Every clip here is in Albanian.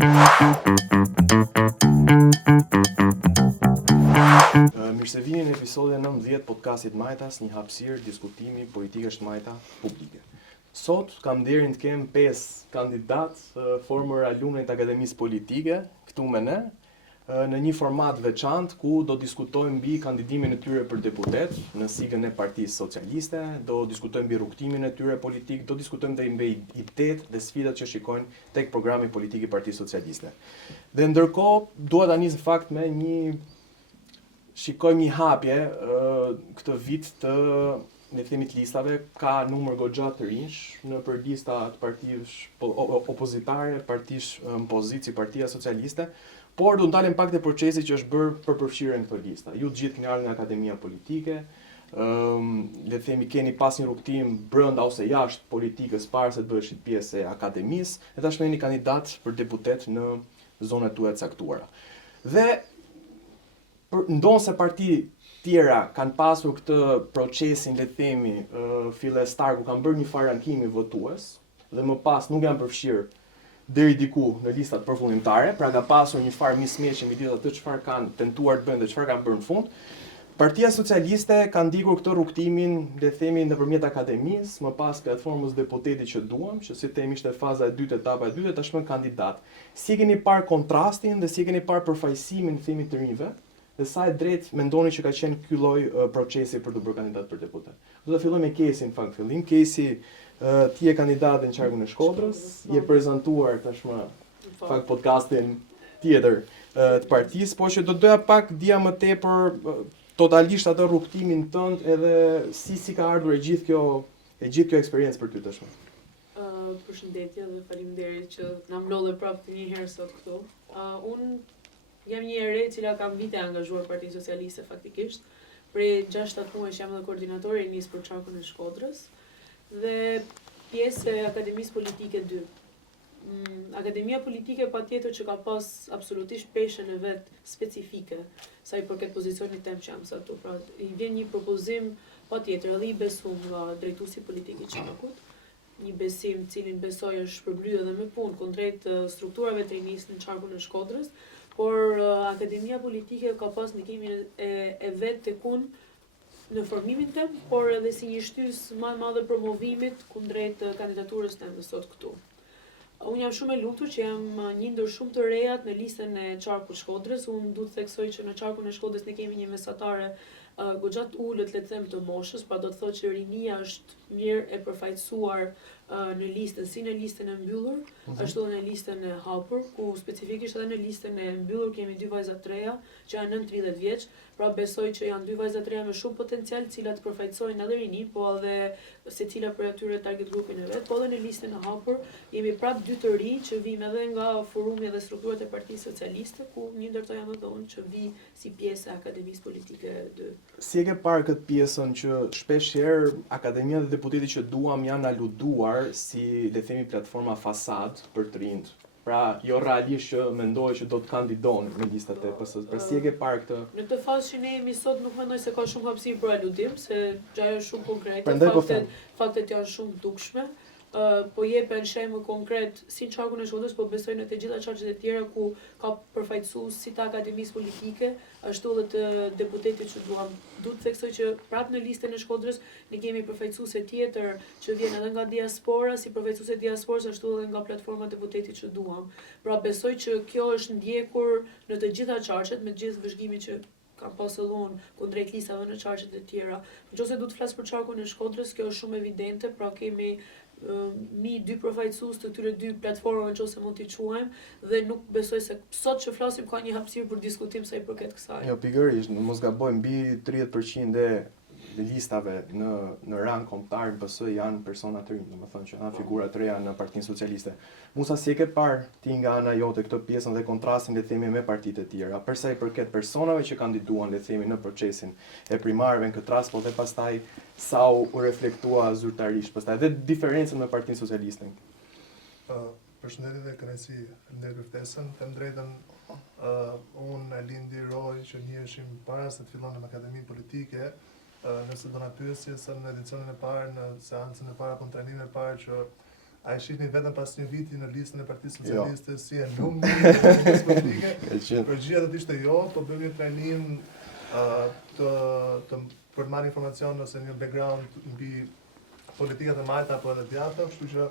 Mirë se vini në episodin 19 podcastit Majtas, një hapësirë diskutimi politikesh Majta publike. Sot kam nderin të kem 5 kandidatë former alumnë të Akademisë Politike këtu me ne, në një format veçantë ku do diskutojmë mbi kandidimin e tyre për deputet në siglën e Partisë Socialiste, do diskutojmë mbi rrugtimin e tyre politik, do diskutojmë dhe mbi idetë dhe sfidat që shikojnë tek programi politik i Partisë Socialiste. Dhe ndërkohë dua ta nis në fakt me shikojmë një hapje këtë vit të të listave, ka numër goxha të rinj në lista të partish opozitare, partish në pozici Partia Socialiste, por do ndalem pak te procesi që është bërë për përfshirjen në këtë lista. Ju të gjithë keni ardhur nga Akademia Politike, le të themi keni pas një rrugtim brenda ose jashtë politikës para se të bëheshit pjesë e akademisë, e tashmë jeni kandidat për deputet në zonat tuaja të caktuara. Dhe ndonse parti tjera kanë pasur këtë procesin, le të themi, fillestar ku kanë bërë një farë ankimi votues dhe më pas nuk janë përfshirë deri diku në listat përfundimtare, pra ka pasur një farë mismatch midis atë çfarë kanë tentuar të bëjnë dhe çfarë kanë bërë në fund. Partia Socialiste ka ndikur këtë rrugtimin, le të themi, nëpërmjet akademisë, më pas platformës deputetit që duam, që si themi ishte faza e dytë, etapa e dytë, tashmë kandidat. Si keni parë kontrastin dhe si keni parë përfaqësimin, themi, të rinjve? Dhe sa e drejt mendoni që ka qenë ky lloj procesi për të bërë kandidat për deputet? Do ta fillojmë me Kesin në fakt fillim. Kesi, ti je kandidat në qarkun e Shkodrës, je prezantuar tashmë fakt podcastin tjetër të partisë, por që do doja pak dija më tepër totalisht atë rrugtimin tënd edhe si ka ardhur e gjithë kjo eksperiencë për ty tashmë. Përshëndetje dhe faleminderit që na mblodhe prapë një herë sot këtu. Unë jam një e re e cila kam vite angazhuar Partinë Socialiste faktikisht. Prej 6-7 muajsh jam edhe koordinatore e nis për qarkun e Shkodrës dhe pjesë e Akademisë Politike 2. Akademia Politike patjetër që ka pas absolutisht peshën e vet specifike sa i përket pozicionit tem që jam sa këtu. Pra, i vjen një propozim patjetër edhe i besum nga drejtuesi politik i qarkut, një besim cilin besoj është shpërblyer edhe me punë kundrejt strukturave të rinisë në qarkun e Shkodrës, por Akademia Politike ka pas ndikimin e vet tek unë në formimin tem, por edhe si një shtysë më e madhe promovimit kundrejt kandidaturës teme sot këtu. Unë jam shumë e lumtur që jam një ndër shumë të rejat në listën e qarkut Shkodrës. Unë duhet të theksoj që në qarkun e Shkodrës ne kemi një mesatare goxha të ulët, le të them, të moshës, pra do të thotë që rinia është mirë e përfaqësuar në listën, si në listën e mbyllur, ashtu edhe në listën e hapur, ku specifikisht edhe në listën e mbyllur kemi 2 vajza të reja që janë nën 30 vjeç, pra besoj që janë 2 vajza të reja me shumë potencial, të cilat përfaqësojnë edhe rinin, po edhe secila prej atyre target grupin e vet, po edhe në listën e hapur jemi prapë 2 të ri që vijmë edhe nga forumi dhe strukturat e Partisë Socialiste, ku një ndër to jam edhe unë që vi si pjesë e Akademisë Politike 2. Si e ke parë këtë pjesën që shpesh herë Akademia dhe deputetit që duam janë aluduar si, le të themi, platforma fasad për të rinjt? Pra, jo realisht që mendohet që do të kandidon në listat e PS-së. Pra, si e ke parë këtë? Në këtë fazë që ne jemi sot nuk mendoj se ka shumë hapësirë për aludim, se gjaja është shumë konkrete, Prandaj po them. faktet janë shumë dukshme. Po jepen shembull konkret si në qarkun e Shkodrës, po besoj në të gjitha qarqet e tjera ku ka përfaqësues si të Akademisë Politike, ashtu edhe të deputetit që duam. Duhet të theksoj që prapë në listën e Shkodrës ne kemi përfaqësuese tjetër që vjen edhe nga diaspora, si përfaqësuese diasporës, ashtu edhe nga platforma deputetit që duam. Pra besoj që kjo është ndjekur në të gjitha qarqet me të gjithë vëzhgimin që kam pasur unë kundrejt listave në qarqet e tjera. Nëse duhet të flas për qarkun e Shkodrës, kjo është shumë evidente, pra kemi mi 2 përfaqësues të këtyre 2 platformave nëse mund t'i quajmë dhe nuk besoj se sot që flasim ka një hapësirë për diskutim sa i përket kësaj. Jo, pikërisht, mos gabojmë, mbi 30% e listave në rang kombëtar në PS janë persona të rinj, domethënë që janë figura të reja në Partinë Socialiste. Musa, si e ke parë ti nga ana jote këtë pjesën dhe kontrastin, le të themi, me partitë e tjera, për sa i përket personave që kandiduan, le të themi, në procesin e primarëve në këtë rast, po dhe pastaj sa u reflektua zyrtarisht, pastaj edhe diferencën me Partinë Socialiste? Përshëndetje dhe kënaqësi ndër ftesën, them drejtën, unë e Lindi Roj që njiheshim para se të fillonim Akademinë Politike. Nëse do na pyesje se në edicionin e parë, në seancën e parë, apo në trajnimin e parë që A e shihni vetëm pas një viti në listën e Partisë Socialiste si e lumni e partisë politike? Përgjigja do të ishte jo, po bëjmë një trajnim për të marrë informacion ose një background mbi politikat e majta apo edhe djata, kështu që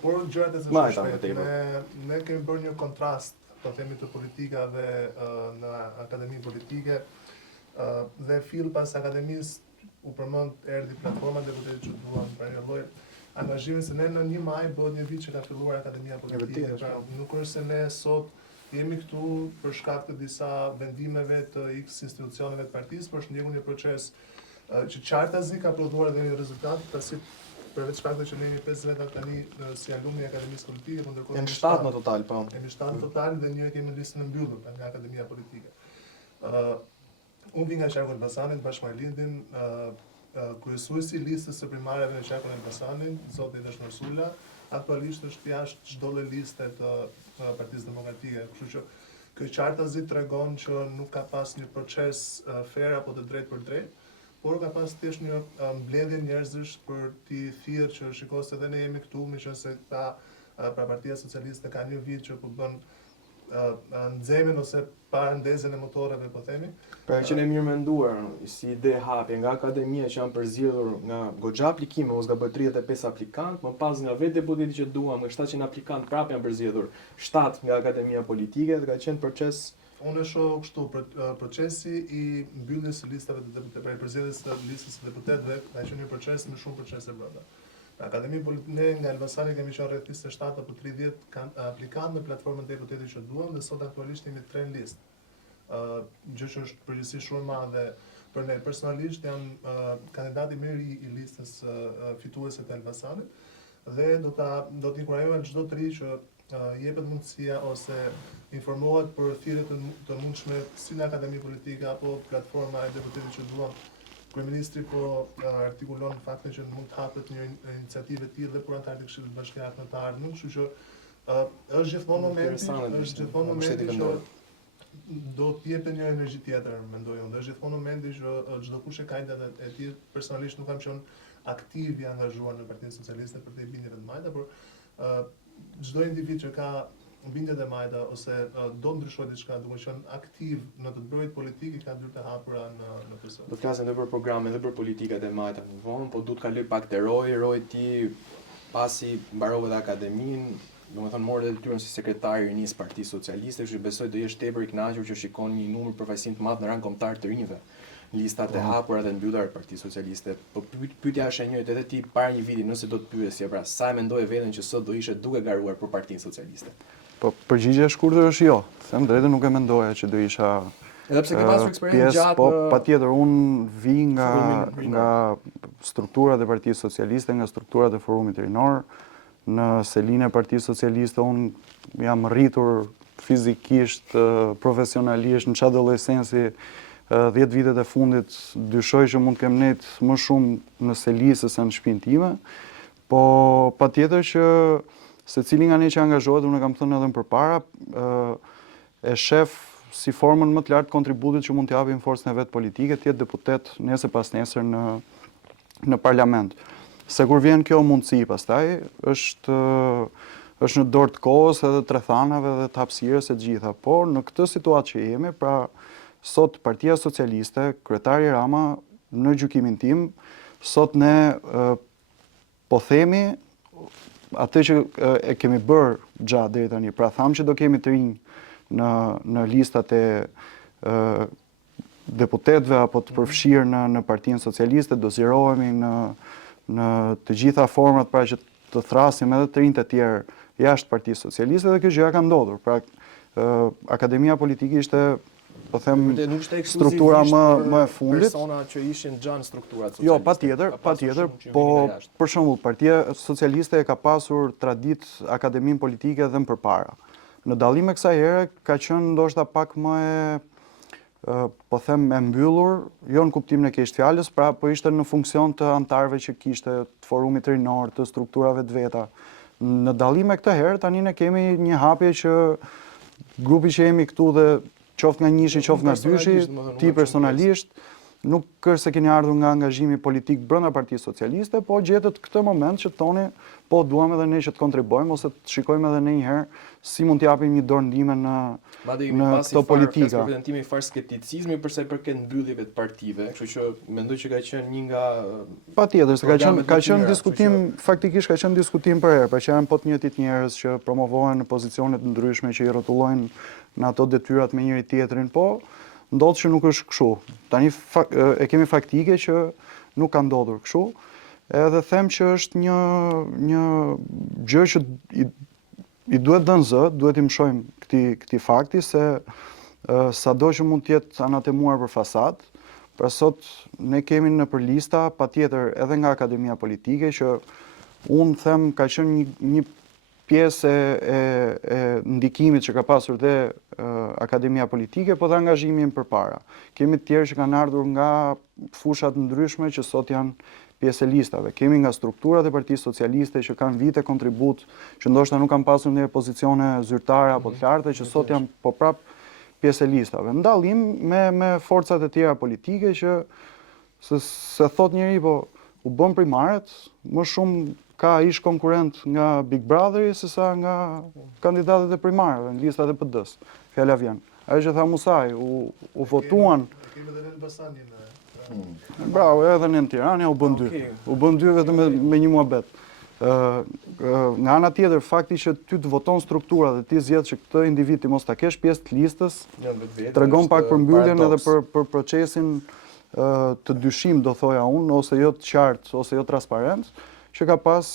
por gjërat e zëshme, ne kemi bërë një kontrast, po themi, të politikave në akademinë politike dhe fill pas akademisë u përmend erdhi platforma deputetit që duan për një lloj angazhimi se ne në 1 maj bëhet një vit që ka filluar akademia politike. Pra, nuk është se ne sot jemi këtu për shkak të disa vendimeve të X institucioneve të partisë, por është ndjekur një proces që qartazi ka prodhuar edhe një rezultat, pasi përveç faktit që ne jemi 5 veta tani si alumni e akademisë politike, por ndërkohë jemi 7 në total, po. Jemi 7 në total dhe një kemi listën e mbyllur nga akademia politike. Unë vi nga Qarku Elbasanit bashkë me Lindin, kryesuesi i listës së primareve në Qarkun Elbasanit, zoti Dashnor Sula, aktualisht është jashtë çdo lloj liste të Partisë Demokratike. Kështu që ky qartazi tregon që nuk ka pas një proces fair apo të drejtë për drejtë, por ka pas thjesht një mbledhje njerëzish për t'i thirrë që shikos edhe ne jemi këtu, meqense ta pra Partia Socialiste ka një vit që po bën nxemin ose parandezën e motoreve, po themi. Pra që ne mirë menduar, si ide hapje nga akademia që janë përzgjedhur nga goxha aplikime, mos gaboj 35 aplikant, më pas nga vetë deputeti që duam, nga 700 aplikant prapë janë përzgjedhur 7 nga akademia politike, dhe ka qenë proces. Unë e shoh kështu, procesi i mbylljes së listave të deputetëve, pra i përzgjedhjes së listës së deputetëve, ka qenë një proces me shumë procese brenda. Akademi ne nga Elbasani kemi qenë rreth 27 apo 30 aplikantë në platformën e deputetit që duam dhe sot aktualisht jemi 3 në listë. Gjë që është përgjithësisht shumë e madhe për ne. Personalisht jam kandidati më i ri i listës fituese të Elbasanit dhe do të inkurajoj çdo të ri që jepet mundësia ose informohet për thirrje të mundshme si në akademi politike apo platforma e deputetit që duam. Kryeministri po artikulon faktin që mund të hapet një iniciativë e tillë dhe për anëtarët e Këshillit Bashkiak në të ardhmen, kështu që është gjithmonë momenti që do të jepte një energji tjetër, mendoj unë. Është gjithmonë momenti që çdo kush e ka idenë e tij. Personalisht nuk kam qenë aktiv i angazhuar në Partinë Socialiste për të bindjeve të majta, por çdo individ që ka bindjet e majta ose do ndryshoj diçka, duke qenë aktiv në të bërjet politike, ka dyert e hapura në person. Do të flasim edhe për programe edhe për politikat e majta në vonë, po du të kaloj pak te Roy ti pasi mbarove dhe akademinë, domethënë morë detyrën si sekretari i rinisë Partisë Socialiste, kështu besoj do jesh tepër i kënaqur që shikon një numër përfaqësim të madh në rang kombëtar të rinjve. Listat e hapura dhe mbyllura të Partisë Socialiste. Po pyetja është e njëjtë edhe ti para një viti, nëse do të pyesje, pra sa e mendoje veten që sot do ishe duke garuar për Partinë Socialiste? Po përgjigjja e shkurtër është jo. Them drejtën nuk e mendoja që do isha edhe pse ke pasur eksperiencë gjatë. Po patjetër unë vi nga strukturat e Partisë Socialiste, nga strukturat e Forumit Rinor. Në selinë e Partisë Socialiste unë jam rritur fizikisht, profesionalisht në çdo adolescensi 10 vitet e fundit, dyshoj që mund të kem net më shumë në seli se në shtëpinë time, po patjetër që secili nga ne që angazhohet, unë kam thënë edhe më përpara, e shef si formën më të lartë kontributit që mund të japin forcën e vet politike, të jetë deputet nesër pas nesër në parlament. Se kur vjen kjo mundësi pastaj, është në dorë të kohës edhe të rrethanave dhe të hapësirës e të gjitha, por në këtë situatë që jemi, pra sot Partia Socialiste, kryetari Rama, në gjykimin tim, sot ne po themi atë që e kemi bërë gjatë deri tani. Pra thamë që do kemi të rinj në listat e deputetëve apo të përfshirë në Partinë Socialiste, do zgjerohemi në të gjitha format, pra që të thrasim edhe të rinjt e tjerë jashtë Partisë Socialiste, dhe kjo gjëja ka ndodhur. Pra akademia politike ishte, po them, struktura më e fundit. Persona që ishin xhan strukturat socialiste. Jo, patjetër, po për shembull, Partia Socialiste e ka pasur traditë akademinë politike edhe më përpara. Në dallim me kësaj here ka qenë ndoshta pak më po them e mbyllur, jo në kuptimin e keq fjalës, pra po ishte në funksion të antarëve që kishte të Forumit Rinor, të strukturave të veta. Në dallim me këtë herë tani ne kemi një hapje që grupi që jemi këtu dhe qoftë nga njëshi, qoftë nga dyshi, ti personalisht, nuk është se keni ardhur nga angazhimi politik brenda Partisë Socialiste, po gjetët këtë moment që thoni, po duam edhe ne që të kontribuojmë ose të shikojmë edhe ne një herë si mund t'japim një dorë ndihme në këto politika. Për vendimi far skepticizmi përsa i përket mbylljeve të partive, kështu që mendoj që ka qenë një nga patjetër, se ka qenë diskutim, faktikisht ka qenë diskutim për herë, për që janë po të njëjtit njerëz që promovohen në pozicione të ndryshme që i rrotullojnë në ato detyrat me njëri tjetrin, po ndodh që nuk është kështu. Tani e kemi faktike që nuk ka ndodhur kështu. Edhe them që është një gjë që i duhet dhënë zë, duhet i mshojmë këtij fakti se sado që mund të jetë anatemuar për fasad, pra sot ne kemi nëpër lista patjetër edhe nga Akademia Politike që unë them ka qenë një pjesë e ndikimit që ka pasur dhe Akademia Politike, po dhe angazhimi im përpara. Kemi të tjerë që kanë ardhur nga fushat ndryshme që sot janë pjesë e listave. Kemi nga strukturat e Partisë Socialiste që kanë vite kontribut, që ndoshta nuk kanë pasur në pozicione zyrtare apo të larta, që sot janë po prap pjesë e listave. Ndallim me forcat e tjera politike që se thot njëri, po u bën primaret, më shumë ka ish konkurent nga Big Brotheri sesa nga kandidatët e primarëve në listat e PD-s. Fjala vjen. Ajo që tha Musaj, u votuan. Kemi edhe në Elbasanin. Bravo, edhe në Tiranë u bën 2. U bën 2 vetëm me një muhabet. Nga ana tjetër, fakti që ty të voton struktura dhe ti zgjedh që këtë individ ti mos ta kesh pjesë të listës, tregon pak për mbylljen edhe për procesin të dyshim, do thoja unë, ose jo të qartë, ose jo transparent, që ka pas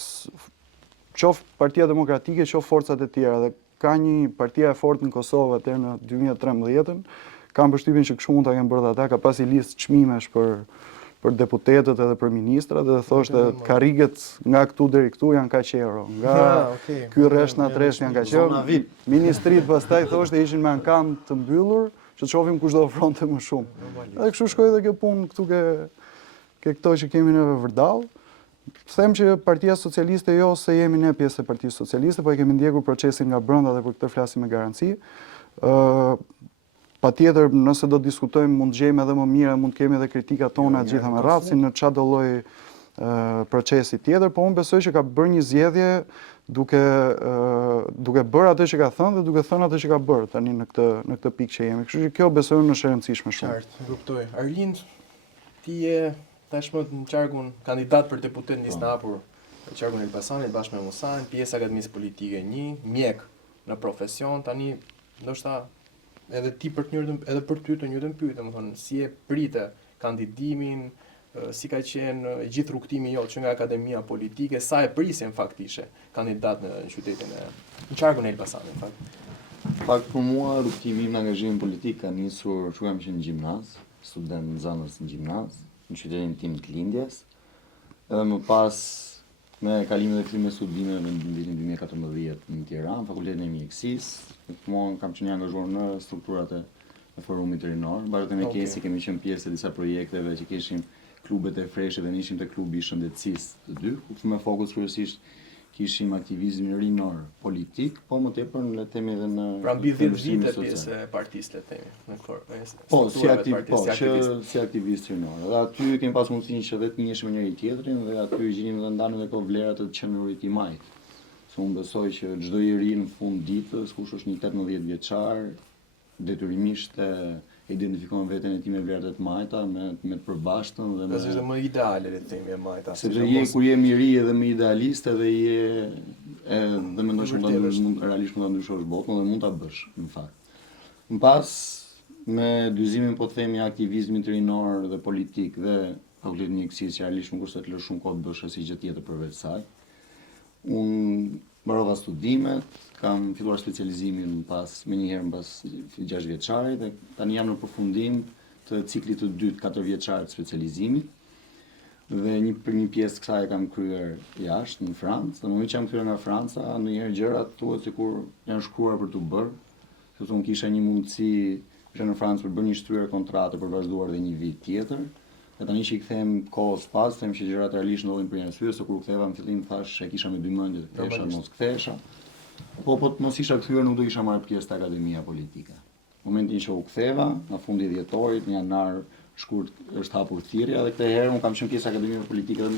qoftë Partia Demokratike, qoftë forcat e tjera, dhe ka një partia e fortë në Kosovë atëherë në 2013, kam përshtypjen që kështu mund ta kenë bërë ata, ka pas i listë çmimesh për deputetët edhe për ministrat, dhe thoshte karriget nga këtu deri këtu janë kaq euro, nga ky rresht na tresh janë kaq euro. Ministrit pastaj thoshte ishin me ankam të mbyllur, që të shohim kush do ofronte më shumë. Edhe kështu shkoi edhe kjo punë këtu ke këto që kemi neve vërdall. Them që Partia Socialiste jo se jemi ne pjesë e Partisë Socialiste, po e kemi ndjekur procesin nga brenda dhe për këtë flasim me garanci. Patjetër, nëse do të diskutojmë, mund të gjejmë edhe më mirë, mund të kemi edhe kritikat tona të gjitha me radhë, si në çdo lloj procesi tjetër, po unë besoj që ka bërë një zgjedhje duke bërë atë që ka thënë dhe duke thënë atë që ka bërë tani në këtë pikë që jemi. Kështu që kjo besoj unë është e rëndësishme shumë. Qartë, kuptoj. Arlind, ti je tashmë në qarkun kandidat për deputet në listë në hapur në qarkun e Elbasanit bashkë me Musain, pjesë akademisë politike 1, mjek në profesion, tani ndoshta edhe ti edhe për ty të njëjtën pyetje, domethënë si e prite kandidimin, si ka qenë gjithë rrugtimi jot që nga Akademia Politike, sa e prisjen faktishe kandidat në qytetin në qarkun e Elbasanit, në fakt. Pak për mua rrugtimi në angazhimin politik ka nisur që kam qenë në gjimnaz, student në Zanës në gjimnaz, në qytetin tim të lindjes, edhe më pas me kalimin dhe fillim e studimeve në vitin 2014 në Tiranë, Fakultetin e Mjekësisë. Gjithmonë kam qenë i angazhuar në strukturat e forumit rinor. Bashkë me Kesi kemi qenë pjesë e disa projekteve që kishim klubet e freshë dhe ishim te klubi i shëndetësisë të dy, ku me fokus kryesisht kishim aktivizmin rinor politik, po më tepër në le themi edhe në pra mbi 10 vite pjesë e partisë le themi, në po si aktivist rinor. Dhe aty kemi pas mundësinë që vetë njiheshim me njëri tjetrin dhe aty gjinim dhe ndanim edhe këto vlera të qenurit i majt. Se unë besoj që çdo i ri në fund ditës, kush është një 18 vjeçar, detyrimisht identifikon veten e tij me vlerat e të majta, me të përbashtën dhe me është më ideale le të themi e majta. Sepse kur je i ri edhe më idealist edhe dhe mendosh se realisht mund ta ndryshosh botën dhe mund ta bësh në fakt. Më pas me dyzimin po të themi aktivizmit rinor dhe politik dhe fakultetin e mjekësisë, që realisht nuk është se të lësh shumë kohë të bësh asnjë gjë tjetër përveç saj. Unë mbarova studimet, kam filluar specializimin me njëherë pas 6 vjeçarit dhe tani jam në përfundim të ciklit të dytë 4 vjeçar të specializimit. Dhe një pjesë kësaj e kam kryer jashtë në Francë, dhe në moment që jam kthyer nga Franca, ndonjëherë gjërat thuhet sikur janë shkruar për tu bërë, sepse unë kisha një mundësi që në Francë për bërë një shtryer kontrate për vazhduar edhe një vit tjetër. Dhe tani që i kthehem kohës pas, them që gjërat realisht ndodhin për një arsye, se kur u ktheva në fillim thash e kisha me dy mendje të kthesha, mos kthesha. Po mos isha kthyer nuk do isha marrë pjesë te Akademia Politike. Momentin që u ktheva, në fundi dhjetorit, në janar shkurt është hapur thirrja dhe këtë herë unë kam qenë pjesë Akademive Politike dhe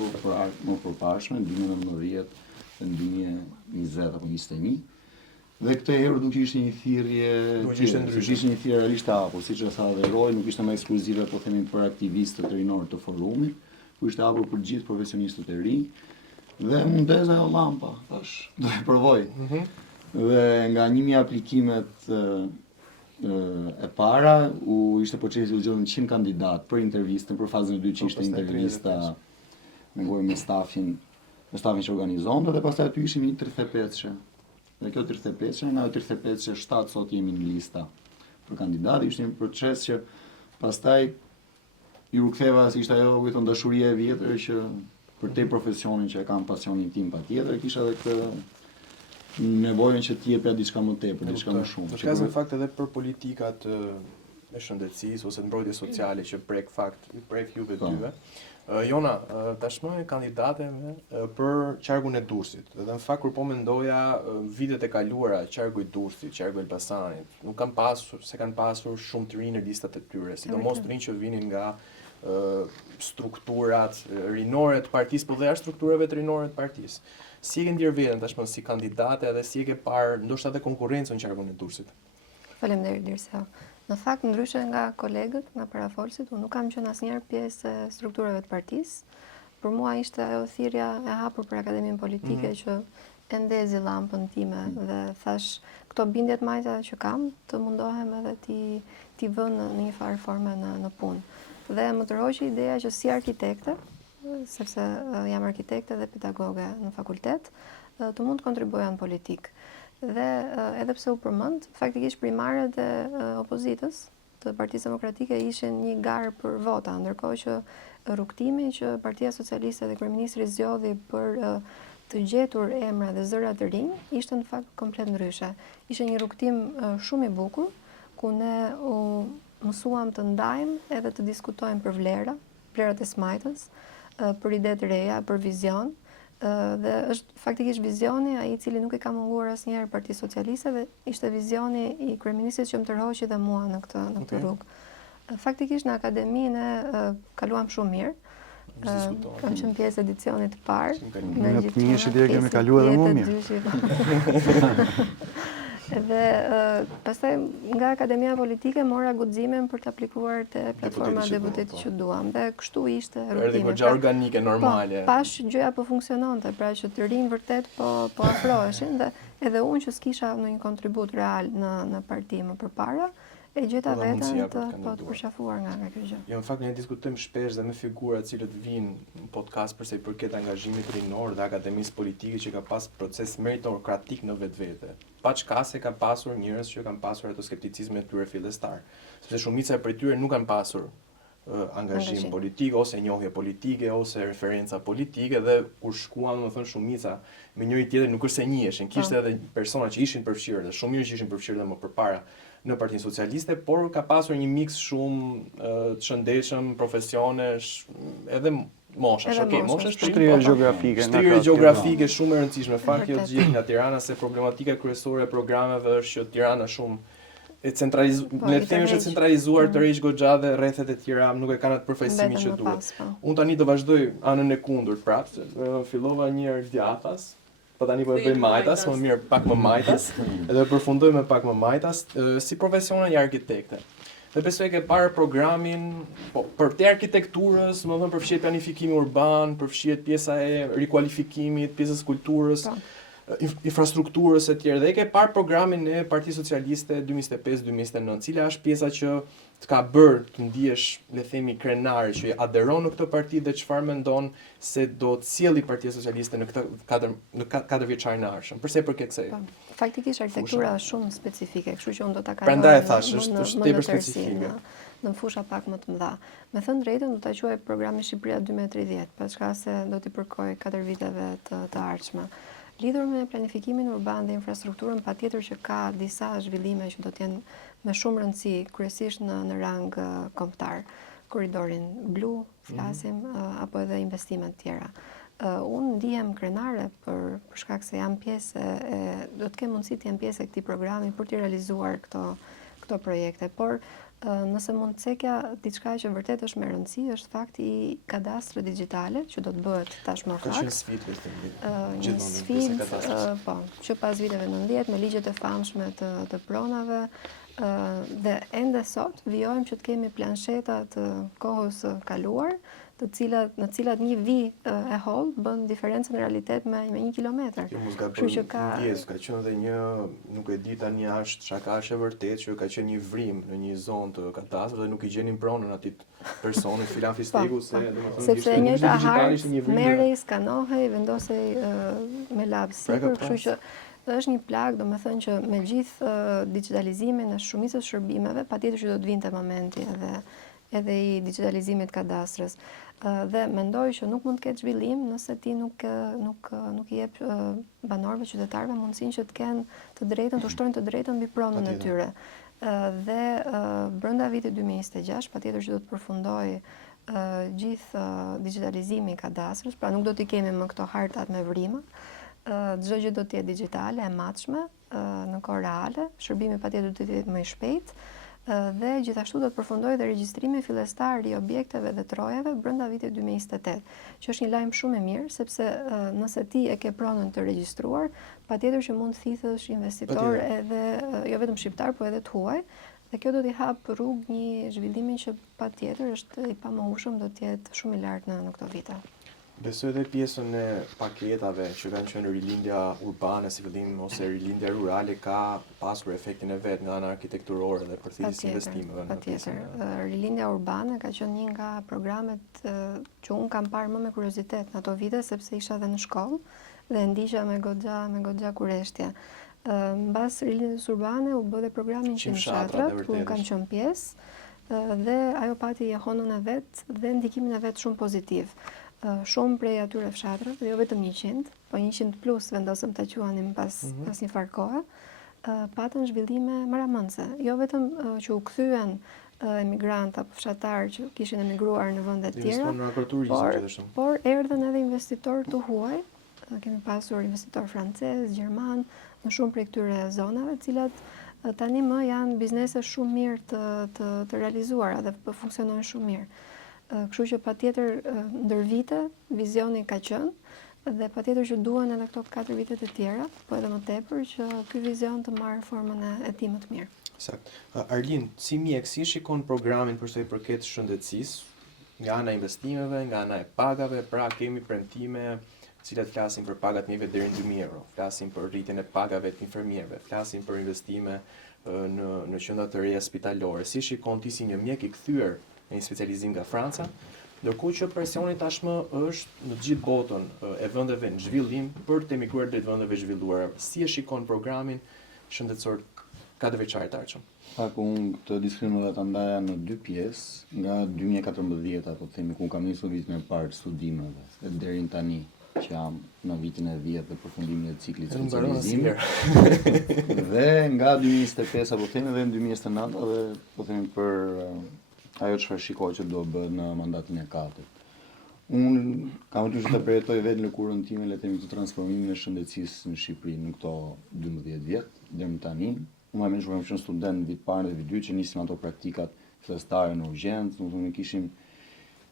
më përparshme, në 2019 dhe në 2020 apo 21. Dhe këtë herë duke ishte një thirrje ishte një thirrje realisht e hapur, siç e tha dhe Roy, nuk ishte më ekskluzive po themi për aktivistët e rinor të forumit, ku ishte hapur për gjithë profesionistët e ri. Dhe mundeza ajo llampa, thash, do e provoj. Dhe nga 1000 aplikimet e para, ishte procesi u zgjodhen 100 kandidat për intervistën, për fazën e dytë që ishte intervista me stafin që organizonte dhe pastaj aty ishim një 35-she. Dhe kjo 35-she, nga 35-she 7 sot jemi në lista për kandidatë, ishte një proces që pastaj i ruktheva, ishte ajo kujton dashuria e vjetër që për te profesionin që e kam pasionin tim patjetër, kisha edhe këtë nevojën që t'jepja diçka më tepër, diçka më shumë. Do flas në fakt edhe për politikat e shëndetësisë ose të mbrojtjes sociale që prek juve dyve. Jona, tashmë kandidate për qargun e Durrësit. Dhe në fakt kur po mendoja vitet e kaluara, qargu i Durrësit, qargu i Elbasanit, nuk kanë pasur shumë të rinj në listat e tyre, sidomos të rinj që vinin nga strukturat rinore të partisë, por dhe jashtë strukturave të rinore të partisë. Si e ke ndjer veten tashmë si kandidate dhe si e ke parë ndoshta edhe konkurrencën në qargun e Durrësit? Faleminderit Dirsa. Në fakt, ndryshe nga kolegët, nga parafolësit, unë nuk kam qenë asnjëherë pjesë e strukturave të partisë. Për mua ishte ajo thirrja e hapur për Akademinë Politike që e ndezi llampën time dhe thash këto bindjet majta që kam të mundohem edhe ti vë në një farë forme në punë. Dhe më tërhoqi ideja që si arkitekte, sepse jam arkitekte dhe pedagoge në fakultet, të mund të kontribuoja në politikë. Dhe edhe pse u përmend, faktikisht primarët e opozitës të Partisë Demokratike ishin një garë për vota, ndërkohë që rrugtimi që Partia Socialiste dhe Kryeministri zgjodhi për të gjetur emra dhe zëra të rinj ishte në fakt komplet ndryshe. Ishte një rrugtim shumë i bukur, ku ne u mësuam të ndajmë edhe të diskutojmë për vlerat e smajtës, për ide të reja, për vizion. Dhe është faktikisht vizioni ai i cili nuk i ka munguar asnjëherë Partisë Socialiste dhe ishte vizioni i kryeministit që më tërhoqi dhe mua në këtë rrugë. Faktikisht në akademinë kaluam shumë mirë. Kam qenë pjesë edicionit të parë. Në një shitje kemi kaluar edhe më mirë. Dhe pastaj nga Akademia Politike mora guximin për të aplikuar te platforma deputeti që duam dhe kështu ishte rrugtimi. Erdhi goxha organike, normale. Pash gjëja po funksiononte, pra që të rinj vërtet po afroheshin dhe edhe unë që s'kisha ndonjë kontribut real në parti më përpara, e gjeta veten të përqafuar nga kjo gjë. Jo, në fakt ne diskutojmë shpesh dhe me figura të cilët vinë në podcast përsa i përket angazhimit rinor dhe akademisë politike që ka pas proces meritokratik në vetvete. Paçkase ka pasur njerëz që kanë pasur ato skepticizmin e tyre fillestar, sepse shumica prej tyre nuk kanë pasur angazhim politik ose njohje politike ose referenca politike dhe kur shkuan, domethënë shumica me njëri tjetrin nuk është se njiheshin, kishte edhe persona që ishin përfshirë dhe shumë mirë që ishin përfshirë dhe më përpara në Partinë Socialiste, por ka pasur një miks shumë të shëndetshëm, profesionesh, edhe moshash, shtrije gjeografike. Shtrije gjeografike shumë e rëndësishme. Fakti jo të gjithë nga Tirana se problematika kryesore e programeve është që Tirana shumë le të themi është e centralizuar tërheq goxha dhe rrethet e tjera nuk e kanë atë përfaqësimin që duhet. Unë tani do vazhdoj anën e kundërt prapë. Fillova një herë djathtas, po tani po e bëj majtas, më mirë pak më majtas, edhe përfundoj me pak më majtas si profesionin i arkitekte. Dhe besoj ke parë programin, për te arkitekturës, më thënë përfshihet planifikimi urban, përfshihet pjesa e rikualifikimit, pjesës kulturës, infrastrukturës e tjerë. Dhe ke parë programin e Partisë Socialiste 2025-2029, cila është pjesa që të ka bërë të ndihesh, le themi, krenar që aderon në këtë parti dhe çfarë mendon se do të sjellë Partia Socialiste në këtë 4 vjeçarin e ardhshëm. Përse përket kësaj? Faktikisht arkitektura është shumë specifike, kështu që unë do ta kaloj. Prandaj thash, është tepër specifike. Në fusha pak më të mëdha. Me thënë drejtën do ta quaj programi Shqipëria 2030, paçka se do t'i përkoj 4 viteve të ardhshme. Lidhur me planifikimin urban dhe infrastrukturën, patjetër që ka disa zhvillime që do të jenë me shumë rëndësi, kryesisht në rang kombëtar. Korridorin blu, flasim, apo edhe investimet tjera. Unë ndihem krenare për shkak se jam pjesë do të kem mundësi të jem pjesë e këtij programi për të realizuar këto projekte, por Nëse mund të cekja diçka që vërtet është me rëndësi, është fakti I kadastrë digjitale, që do të bëhet tashmë Ka qenë fakt. sfidë Një gjithmonë në sfidë, kadastrës. po, që pas viteve 90 me ligjet e famshme të pronave, dhe ende sot vijojmë që të kemi plansheta të kohës së kaluar, në cilat një vi e holl bën diferencën në realitet me 1 kilometër. Kjo mos ka Kështu që ndjes, ka qenë dhe një, nuk e di tani çka është e vërtet, që ka qenë një vrim në një zonë të katastrës dhe nuk I gjenin pronën atit personit filan fistegu se domethënë sepse e njëjta hartë një vrim. merrej, skanohej, vendosej me lab sipër, Pra, kështu që është një plagë, domethënë që me gjithë digitalizimin e shumicës shërbimeve, patjetër që do të vinte momenti edhe I digitalizimit kadastrës. Dhe mendoj që nuk mund të ketë zhvillim nëse ti nuk I jep banorëve, qytetarëve mundësinë që të kenë të drejtën, të ushtrojnë të drejtën mbi pronën e tyre. Dhe brenda vitit 2026 patjetër që do të përfundoj gjithë digitalizimi I kadastrës, pra nuk do t'i kemi më këto hartat me vrima. Çdo gjë do të jetë digjitale, e matshme, në kohë reale, shërbimi patjetër do të jetë më I shpejtë. Dhe gjithashtu do të përfundojë dhe regjistrimi fillestar I objekteve dhe trojave brenda vitit 2028, që është një lajm shumë I mirë, sepse nëse ti e ke pronën të regjistruar, patjetër që mund të thithësh investitor edhe jo vetëm shqiptar, po edhe të huaj, dhe kjo do t'i hap rrugë një zhvillimi që patjetër është I pamohshëm, do të jetë shumë I lartë në këto vite. Besoj edhe pjesën e paketave që kanë qenë rilindja urbane si fillim ose rilindja rurale ka pasur efektin e vet nga ana arkitekturore dhe përthithjes investimeve. Patjetër. Rilindja urbane ka qenë një nga programet që unë kam parë më me kuriozitet në ato vite, sepse isha dhe në shkollë dhe ndiqja me goxha kureshtje. Mbas rilindjes urbane u bë dhe programi 100 fshatrat, ku kam qenë pjesë dhe ajo pati jehonën e vet dhe ndikimin e vet shumë pozitiv. Shumë prej atyre fshatrave, jo vetëm 100, po 100 plus vendosëm ta quanim pas një farë kohe, patën zhvillime maramëndse. Jo vetëm që u kthyen emigrant apo fshatar që kishin emigruar në vende të tjera, por erdhën edhe investitorë të huaj. Kemi pasur investitor francez, gjerman, në shumë prej këtyre zonave, cilat tani më janë biznese shumë mirë të realizuara dhe po funksionojnë shumë mirë. Kështu që patjetër ndër vite vizioni ka qenë dhe patjetër që duhen edhe këto 4 vite të tjera, po edhe më tepër që ky vizion të marrë formën e tij më të mirë. Sakt. Arlin, si mjek si shikon programin për sa I përket shëndetësisë, nga ana e investimeve, nga ana e pagave, pra kemi premtime të cilat flasin për pagat mjekëve deri në 2000 euro, flasin për rritjen e pagave të infermierëve, flasin për investime në qendra të reja spitalore. Si shikon ti si një mjek I kthyer në një specializim nga Franca, ndërkohë që presioni tashmë është në gjithë botën e vendeve në zhvillim për të emigruar drejt vendeve zhvilluara. Si e shikon programin shëndetësor 4 vjeçar të ardhshëm? Pak unë të diskriminoj ta ndaja në 2 pjesë, nga 2014 apo themi ku kam nisur vitin e parë të studimeve, e deri tani që jam në vitin e 10 dhe përfundimin e ciklit specializimit. Dhe nga 2025 apo themi dhe në 2029 dhe po themi për ajo çfarë shikoj që do bëhet në mandatin e 4. Unë kam të të përjetoj vetë lëkurën time, le të themi, të transformimin e shëndetësisë në Shqipëri në këto 12 vjet deri më tani. Unë më shumë kam qenë student në vit parë dhe vit 2 që nisim ato praktikat fillestare në urgjencë, domethënë kishim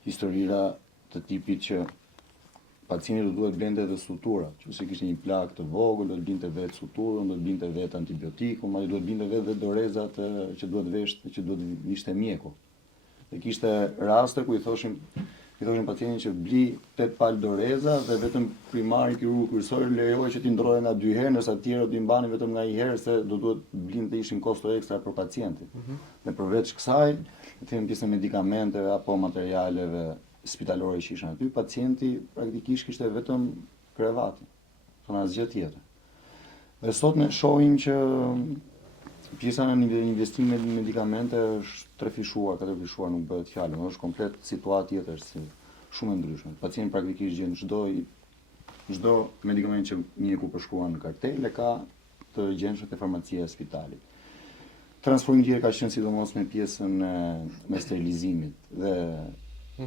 historira të tipit që pacienti do duhet blente edhe sutura, nëse kishte një plagë të vogël, do të blinte vetë suturën, do të blinte vetë antibiotikun, madje do të blinte vetë dorezat që duhet veshte, që duhet vishte mjeku. Dhe kishte raste ku I thoshin pacientin që bli 8 palë doreza dhe vetëm primari kirurg kryesor lejoi që t'i ndroje nga 2 herë, ndërsa të tjerët I mbanin vetëm nga 1 herë se do duhet blinte ishin kosto ekstra për pacientin. Dhe përveç kësaj, le të themi pjesën e medikamenteve apo materialeve spitalore që ishin aty, pacienti praktikisht kishte vetëm krevatin, thonë asgjë tjetër. Dhe sot ne shohim që pjesa në investime në medikamente është 3-fishuar, 4-fishuar, nuk bëhet fjalë, është komplet situatë tjetër si shumë e ndryshme. Pacienti praktikisht gjen çdo medikament që mjeku përshkruan në kartele ka të gjenshëm te farmacia e spitalit. Transformimi tjetër ka qenë sidomos me pjesën me sterilizimit dhe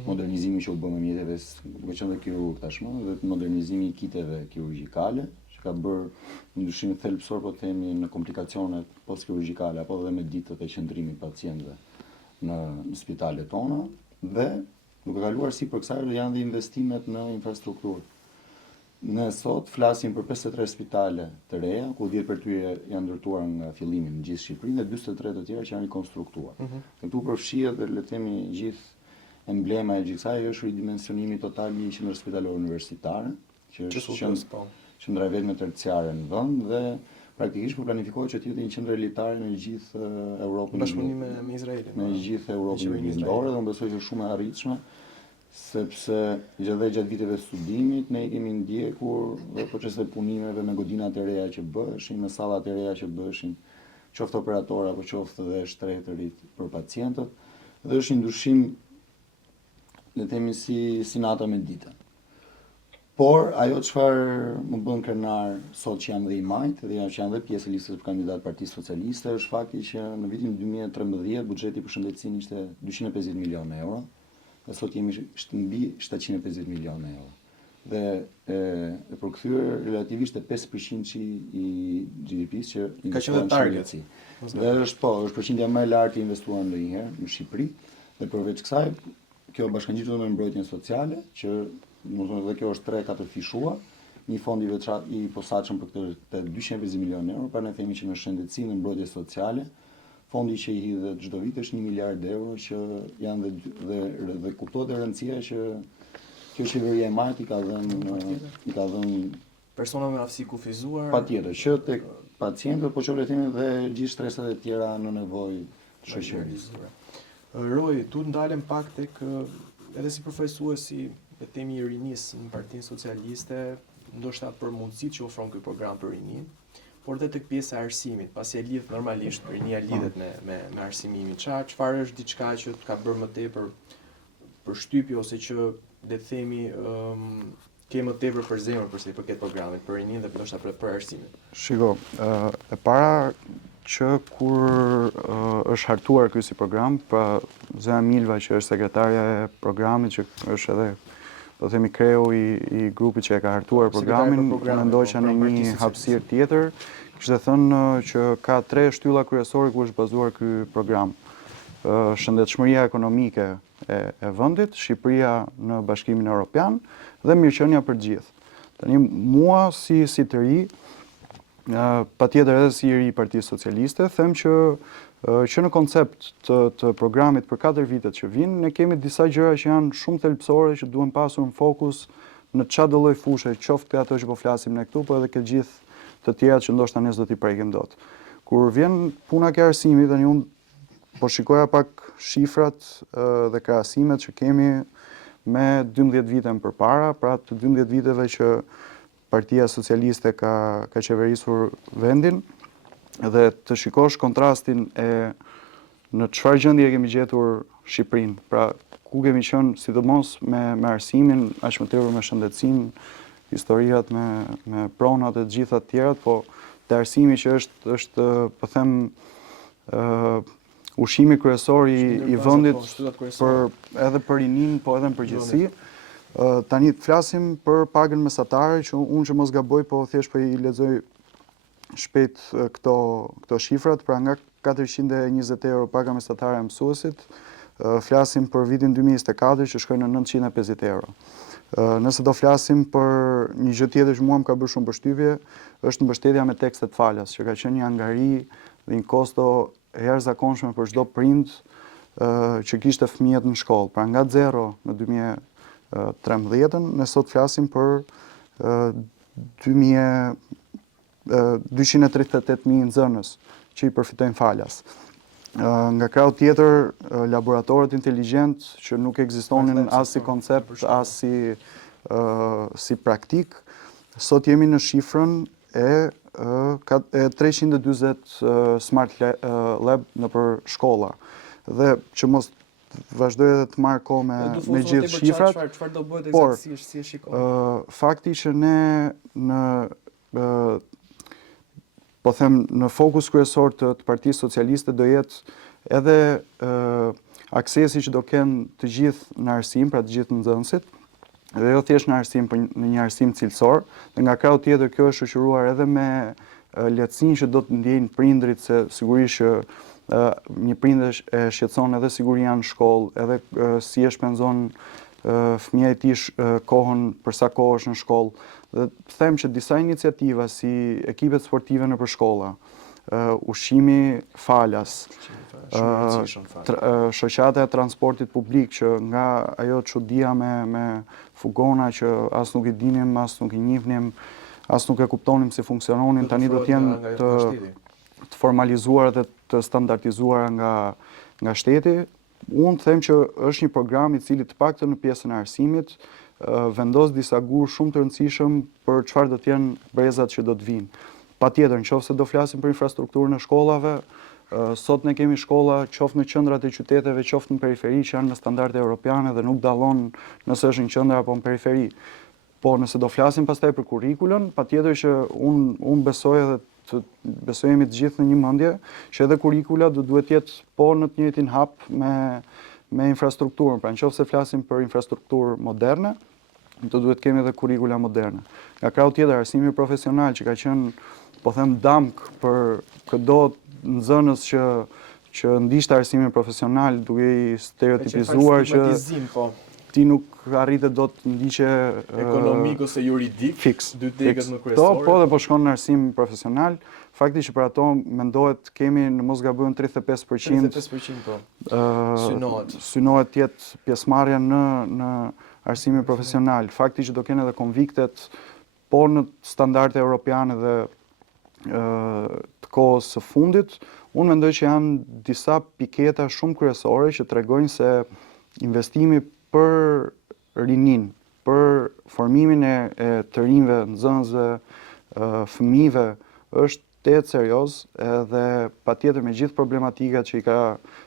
modernizimi që u bë me mjeteve, duke qenë dhe kirurg tashmë, dhe modernizimi I kiteve kirurgjikale, që ka bërë ndryshim thelbësor po themi në komplikacionet postkirurgjikale apo edhe me ditët e qëndrimit pacientëve. në spitalet tona dhe duke kaluar sipër kësaj janë dhe investimet në infrastrukturë. Ne sot flasim për 53 spitale të reja, ku 10 për tyre janë ndërtuar nga fillimi në gjithë Shqipërinë dhe 43 të tjera që janë rikonstruktuar. Dhe këtu përfshihet dhe le të themi gjithë emblema e gjithë kësaj është ridimensionimi total i qendrës spitalore universitare, që është qendra vetme terciare në vend dhe praktikisht po planifikohet që të jetë një qendër elitare në gjithë Europën. Bashkëpunim me Izraelin. Në gjithë Europën Lindore dhe unë besoj që është shumë e arritshme, sepse gjatë viteve studimit ne kemi ndjekur procese punimeve me godinat e reja që bëheshin, me sallat e reja që bëheshin, qoftë operator apo qoftë dhe shtretërit për pacientët, dhe është një ndryshim, le të themi si nata me ditën. Por ajo çfarë më bën krenar sot që jam dhe i majt dhe që janë dhe pjesë e listës për kandidat Partisë Socialiste është fakti që në vitin 2013 buxheti për shëndetësinë ishte 250 milionë euro dhe sot jemi mbi 750 milionë euro. Dhe e përkthyer relativisht te 5% i GDP-s që ka qenë target. Dhe është përqindja më e lartë e investuar ndonjëherë në Shqipëri dhe përveç kësaj kjo bashkangjitur me mbrojtjen sociale që dhe kjo është 3-4 fishuar, një fond i posaçëm për këtë 250 milionë euro, pra ne themi që në shëndetësinë dhe mbrojtje sociale, fondi që i hidhet çdo vit është 1 miliard euro që janë dhe kuptohet e rëndësia që kjo qeveria e majt i ka dhënë persona me aftësi kufizuar. Patjetër, që tek pacientët, po që le të themi dhe gjithë streset e tjera në nevojë të shoqërisë. Roy, tu ndalem pak tek edhe si përfaqësuesi e temi i rinisë në Partinë Socialiste, ndoshta për mundësitë që ofron ky program për rinin, por edhe tek pjesa e arsimit, pasi e lidh normalisht rinia lidhet me arsimimin. Çfarë është diçka që ka bërë më tepër për shtypje ose që le të themi ke më tepër për zemër për sa i përket programit për rinin dhe ndoshta për arsimin. Shiko, e para që kur është hartuar ky si program, pra Zoja Milva që është sekretarja e programit, që është edhe do të themi kreu i grupit që e ka hartuar programin, mendoj që në një hapësirë tjetër, kishte thënë që ka 3 shtylla kryesore ku është bazuar ky program. Shëndetshmëria ekonomike e vendit, Shqipëria në Bashkimin Evropian dhe mirëqenia për gjithë. Tani mua si të ri, patjetër edhe si i ri i Partisë Socialiste, them që në koncept të programit për 4 vitet që vinë, ne kemi disa gjëra që janë shumë thelbësore që duhen pasur në fokus në çdo lloj fushë, qoftë ato që po flasim ne këtu, po edhe këtë gjithë të tjerat që ndoshta ne s'do t'i prekim dot. Kur vjen puna e arsimit, tani unë po shikoja pak shifrat dhe krahasimet që kemi me 12 vite më përpara, pra të 12 viteve që Partia Socialiste ka qeverisur vendin, dhe të shikosh kontrastin në çfarë gjendje kemi gjetur Shqipërinë. Pra, ku kemi qenë sidomos me arsimin, aq më tepër me shëndetësinë, historiat me pronat e gjitha të tjerat, po te arsimi që është po them ushqimi kryesor i vendit edhe për rinin, po edhe në përgjithësi. Tani flasim për pagën mesatare, që unë që mos gaboj, po thjesht po i lexoj shpejt këto shifrat, pra nga 420 euro paga mesatare e mësuesit, flasim për vitin 2024 që shkojnë në 950 euro. Nëse do flasim për një gjë tjetër që mua më ka bërë shumë përshtypje, është mbështetja me tekstet falas, që ka qenë një angari dhe një kosto jashtëzakonshme për çdo prind që kishte fëmijët në shkollë. Pra nga 0 në 2013, ne sot flasim për 238.000 nxënës që i përfitojnë falas. Nga krau tjetër, laboratorët inteligjent që nuk ekzistonin as si koncept, as si praktik, sot jemi në shifrën e 340 smart lab në për shkolla. Dhe që mos vazhdoj edhe të marrë kohë me gjithë shifrat, por fakti që ne po them në fokus kryesor të Partisë Socialiste do jetë edhe aksesi që do kenë të gjithë në arsim, pra të gjithë nxënësit, dhe jo thjesht në arsim, por në një arsim cilësor, dhe nga krau tjetër kjo është shoqëruar edhe me lehtësinë që do të ndjejnë prindrit, se sigurisht që një prindër e shqetëson edhe siguria në shkollë, edhe si e shpenzon fëmia e tij kohën për sa kohë është në shkollë. Dhe them që disa iniciativa si ekipet sportive nëpër shkolla, ushqimi falas, shoqata e transportit publik, që nga ajo çudia me fugona që as nuk i dinim, as nuk i njihnim, as nuk e kuptonim si funksiononin, tani do të jenë të formalizuara dhe të standardizuara nga shteti. Unë them që është një program i cili të paktën në pjesën e arsimit vendos disa gur shumë të rëndësishëm për çfarë do të jenë brezat që do të vinë. Patjetër, nëse do flasim për infrastrukturën e shkollave, sot ne kemi shkolla qoftë në qendrat e qyteteve, qoftë në periferi, që janë me standarde europiane dhe nuk dallon nëse është në qendër apo në periferi. Po nëse do flasim pastaj për kurrikulën, patjetër që unë besoj edhe besojemi të gjithë në një mendje që edhe kurrikula duhet jetë po në të njëjtin hap me infrastrukturën. Pra nëse flasim për infrastrukturë moderne, do duhet kemi edhe kurrikula moderne. Nga krau tjetër, arsimi profesional që ka qenë, po them, damk për çdo nxënës që ndishte arsimin profesional, duke i stereotipizuar që ti nuk arritet do të ndiqe ekonomik ose juridik, fiks, dy degët më kryesore. Po dhe po shkon në arsim profesional, fakti që për ato mendohet kemi në mos gabojmë 35%. 35% po. Synohet të jetë pjesëmarrja në arsimin profesional. Fakti që do kenë edhe konviktet po në standarde europiane dhe të kohës së fundit, unë mendoj që janë disa piketa shumë kryesore që tregojnë se investimi për rinin, për formimin e të rinjve, nxënësve, fëmijëve është tetë serioz, edhe patjetër me gjithë problematikat që i ka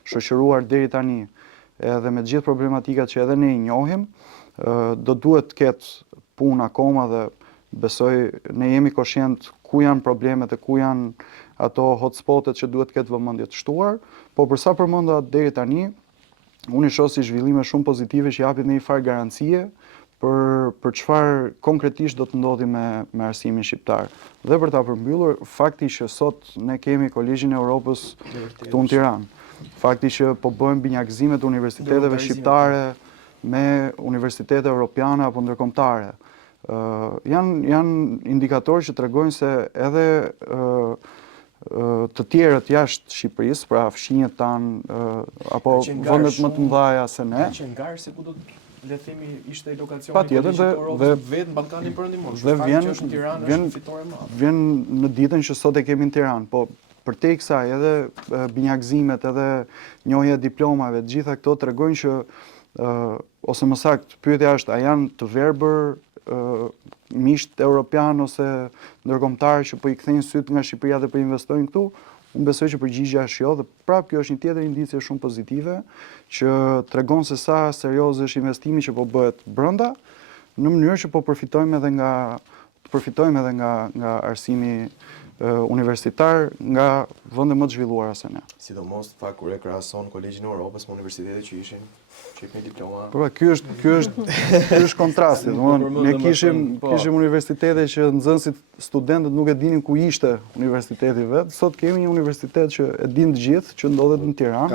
shoqëruar deri tani, edhe me gjithë problematikat që edhe ne i njohim, do duhet të ketë punë akoma dhe besoj ne jemi koshient ku janë problemet e ku janë ato hotspotet që duhet të ketë vëmendje të shtuar, po për sa përmenda deri tani, unë i shoh si zhvillime shumë pozitive që japin një farë garancie për çfarë konkretisht do të ndodhi me arsimin shqiptar. Dhe për ta përmbyllur, fakti që sot ne kemi Kolegjin e Europës këtu në Tiranë, fakti që po bëhen binjakëzime të universiteteve shqiptare me universitete europiane apo ndërkombëtare, janë indikatorë që tregojnë se edhe të tjerët jashtë Shqipërisë, pra fshinjët tanë apo vendet më të mëdha se ne. Që ngarë se ku do le të themi ishte lokacioni patjetër dhe vetë në Ballkanin Perëndimor. Dhe vjen në ditën që sot e kemi në Tiranë, po përtej kësaj edhe binjakëzimet, edhe njohja e diplomave, të gjitha këto tregojnë që ose më saktë pyetja është, a janë të verbër miqt europian ose ndërkombëtar që po i kthejnë syt nga Shqipëria dhe po investojnë këtu? Unë besoj që përgjigjja është jo, dhe prapë kjo është një tjetër indicie shumë pozitive që tregon se sa serioz është investimi që po bëhet brenda, në mënyrë që po përfitojmë edhe nga arsimi universitar nga vende më të zhvilluara se ne. Sidomos fakt kur e krahason Kolegjin e Europës me universitetet që ishin me diploma. Po, ky është kontrasti, domethënë ne kishim universitete që nxënësit, studentët nuk e dinin ku ishte universiteti vet. Sot kemi një universitet që e din të gjithë, që ndodhet në Tiranë